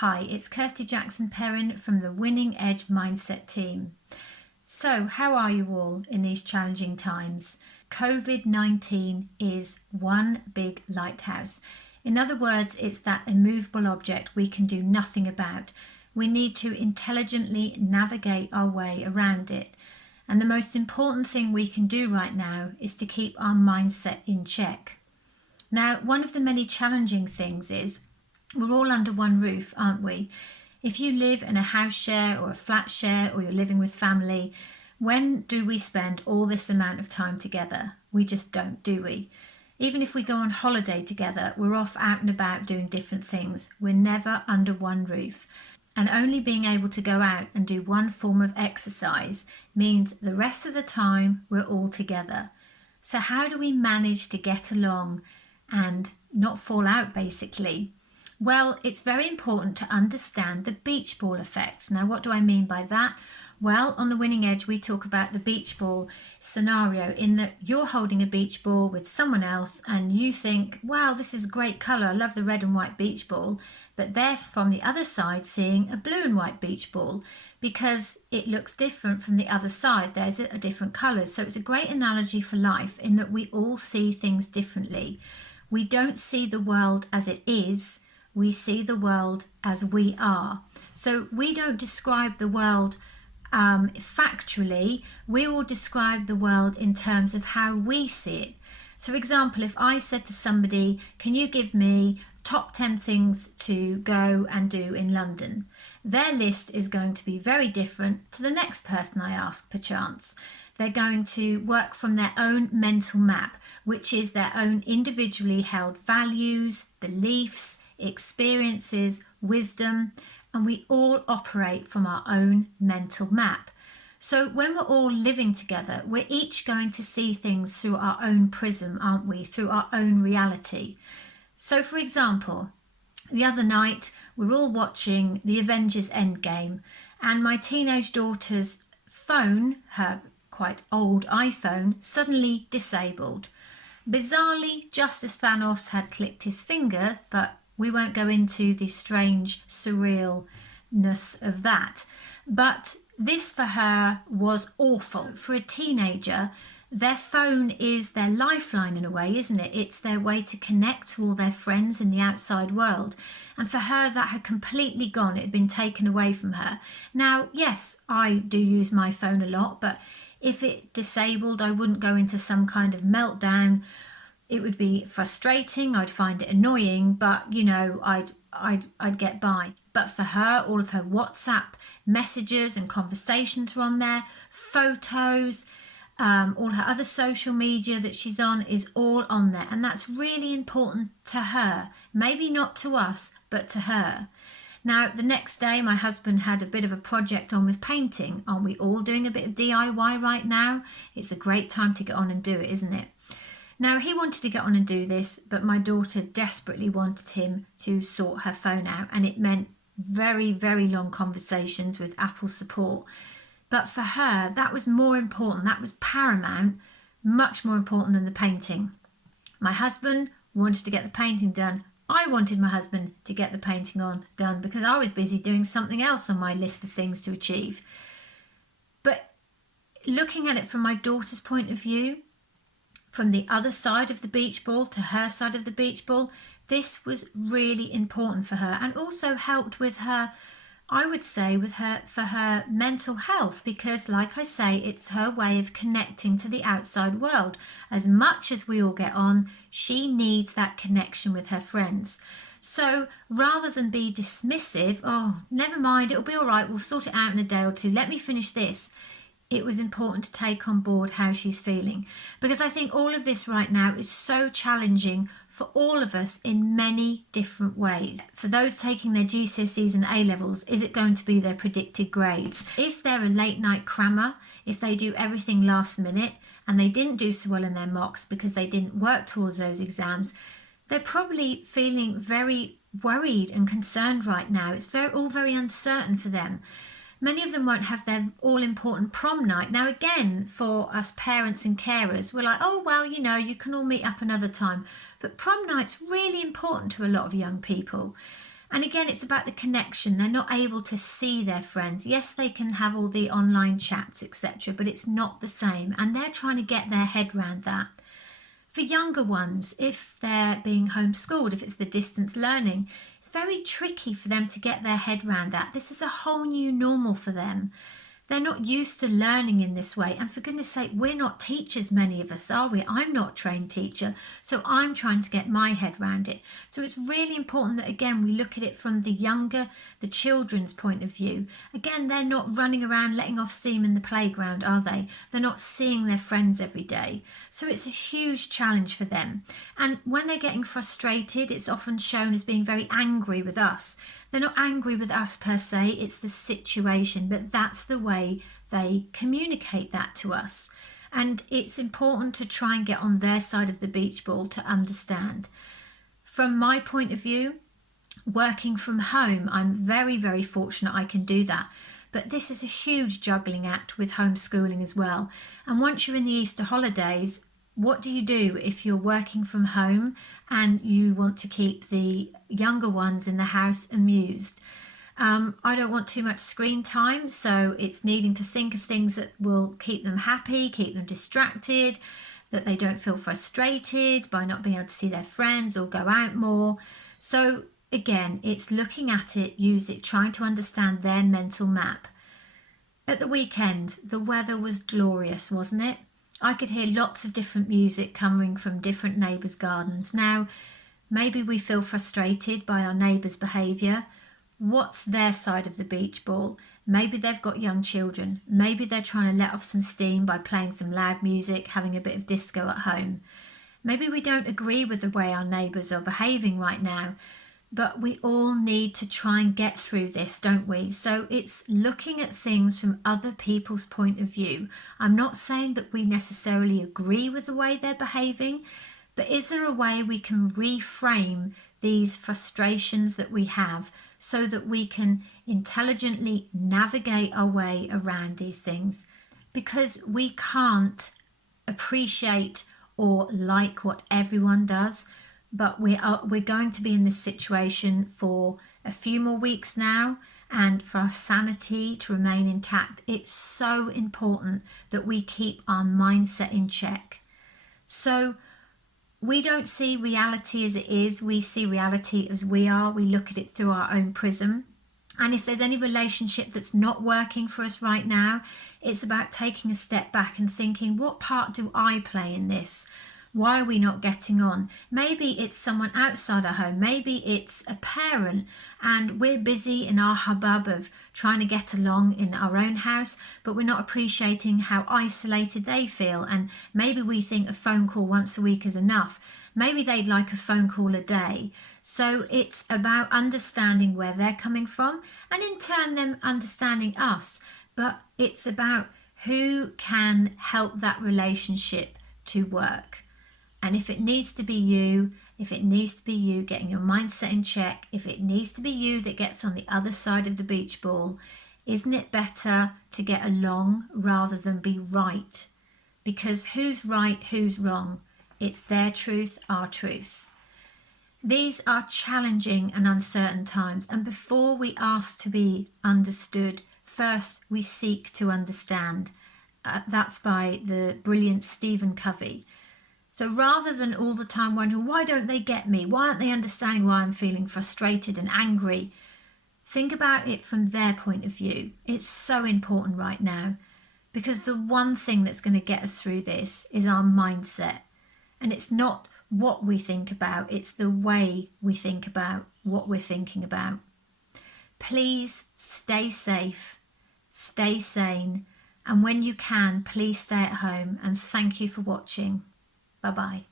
Hi, it's Kirsty Jackson-Perrin from the Winning Edge Mindset team. So, how are you all in these challenging times? COVID-19 is one big lighthouse. In other words, it's that immovable object we can do nothing about. We need to intelligently navigate our way around it. And the most important thing we can do right now is to keep our mindset in check. Now, one of the many challenging things is we're all under one roof, aren't we? If you live in a house share or a flat share or you're living with family, when do we spend all this amount of time together? We just don't, do we? Even if we go on holiday together, we're off out and about doing different things. We're never under one roof. And only being able to go out and do one form of exercise means the rest of the time we're all together. So how do we manage to get along and not fall out, basically? Well, it's very important to understand the beach ball effect. Now, what do I mean by that? Well, on the Winning Edge, we talk about the beach ball scenario in that you're holding a beach ball with someone else and you think, wow, this is a great colour. I love the red and white beach ball. But they're from the other side seeing a blue and white beach ball because it looks different from the other side. There's a different colour. So it's a great analogy for life in that we all see things differently. We don't see the world as it is. We see the world as we are. So we don't describe the world factually. We will describe the world in terms of how we see it. So, for example, if I said to somebody, can you give me top 10 things to go and do in London? Their list is going to be very different to the next person I ask, perchance. They're going to work from their own mental map, which is their own individually held values, beliefs, experiences, wisdom, and we all operate from our own mental map. So when we're all living together, we're each going to see things through our own prism, aren't we? Through our own reality. So for example, the other night we're all watching the Avengers Endgame and my teenage daughter's phone, her quite old iPhone, suddenly disabled. Bizarrely, just as Thanos had clicked his finger, but we won't go into the strange surrealness of that. But this for her was awful. For a teenager, their phone is their lifeline in a way, isn't it? It's their way to connect to all their friends in the outside world. And for her, that had completely gone. It had been taken away from her. Now, yes, I do use my phone a lot, but if it disabled, I wouldn't go into some kind of meltdown. It would be frustrating, I'd find it annoying, but you know, I'd get by. But for her, all of her WhatsApp messages and conversations were on there, photos, all her other social media that she's on is all on there. And that's really important to her. Maybe not to us, but to her. Now, the next day, my husband had a bit of a project on with painting. Aren't we all doing a bit of DIY right now? It's a great time to get on and do it, isn't it? Now, he wanted to get on and do this, but my daughter desperately wanted him to sort her phone out, and it meant very, very long conversations with Apple support. But for her, that was more important. That was paramount, much more important than the painting. My husband wanted to get the painting done. I wanted my husband to get the painting done because I was busy doing something else on my list of things to achieve. But looking at it from my daughter's point of view, from the other side of the beach ball to her side of the beach ball, this was really important for her and also helped with her, I would say, for her mental health, because like I say, it's her way of connecting to the outside world. As much as we all get on, she needs that connection with her friends. So rather than be dismissive, oh, never mind, it'll be all right, we'll sort it out in a day or two, let me finish this. It was important to take on board how she's feeling, because I think all of this right now is so challenging for all of us in many different ways. For those taking their GCSEs and A-levels, is it going to be their predicted grades? If they're a late night crammer, if they do everything last minute and they didn't do so well in their mocks because they didn't work towards those exams, they're probably feeling very worried and concerned right now. It's all very uncertain for them. Many of them won't have their all-important prom night. Now, again, for us parents and carers, we're like, oh, well, you know, you can all meet up another time. But prom night's really important to a lot of young people. And again, it's about the connection. They're not able to see their friends. Yes, they can have all the online chats, etc., but it's not the same. And they're trying to get their head around that. For younger ones, if they're being homeschooled, if it's the distance learning, it's very tricky for them to get their head around that. This is a whole new normal for them. They're not used to learning in this way. And for goodness sake, we're not teachers, many of us, are we? I'm not a trained teacher, so I'm trying to get my head around it. So it's really important that, again, we look at it from the children's point of view. Again, they're not running around letting off steam in the playground, are they? They're not seeing their friends every day. So it's a huge challenge for them. And when they're getting frustrated, it's often shown as being very angry with us. They're not angry with us per se, it's the situation, but that's the way they communicate that to us. And it's important to try and get on their side of the beach ball to understand. From my point of view, working from home, I'm very, very fortunate I can do that. But this is a huge juggling act with homeschooling as well. And once you're in the Easter holidays, what do you do if you're working from home and you want to keep the younger ones in the house amused? I don't want too much screen time, so it's needing to think of things that will keep them happy, keep them distracted, that they don't feel frustrated by not being able to see their friends or go out more. So again, it's looking at it, trying to understand their mental map. At the weekend, the weather was glorious, wasn't it? I could hear lots of different music coming from different neighbours' gardens. Now, maybe we feel frustrated by our neighbours' behaviour. What's their side of the beach ball? Maybe they've got young children. Maybe they're trying to let off some steam by playing some loud music, having a bit of disco at home. Maybe we don't agree with the way our neighbours are behaving right now, but we all need to try and get through this, don't we? So it's looking at things from other people's point of view. I'm not saying that we necessarily agree with the way they're behaving, but is there a way we can reframe these frustrations that we have so that we can intelligently navigate our way around these things? Because we can't appreciate or like what everyone does, but we're going to be in this situation for a few more weeks now, and for our sanity to remain intact, it's so important that we keep our mindset in check. So we don't see reality as it is, we see reality as we are. We look at it through our own prism. And if there's any relationship that's not working for us right now, it's about taking a step back and thinking, what part do I play in this? Why are we not getting on? Maybe it's someone outside our home. Maybe it's a parent and we're busy in our hubbub of trying to get along in our own house, but we're not appreciating how isolated they feel. And maybe we think a phone call once a week is enough. Maybe they'd like a phone call a day. So it's about understanding where they're coming from and in turn them understanding us. But it's about who can help that relationship to work. And if it needs to be you, getting your mindset in check, if it needs to be you that gets on the other side of the beach ball, isn't it better to get along rather than be right? Because who's right, who's wrong? It's their truth, our truth. These are challenging and uncertain times, and before we ask to be understood, first we seek to understand. That's by the brilliant Stephen Covey. So rather than all the time wondering, why don't they get me? Why aren't they understanding why I'm feeling frustrated and angry? Think about it from their point of view. It's so important right now, because the one thing that's going to get us through this is our mindset. And it's not what we think about, it's the way we think about what we're thinking about. Please stay safe, stay sane, and when you can, please stay at home, and thank you for watching. Bye-bye.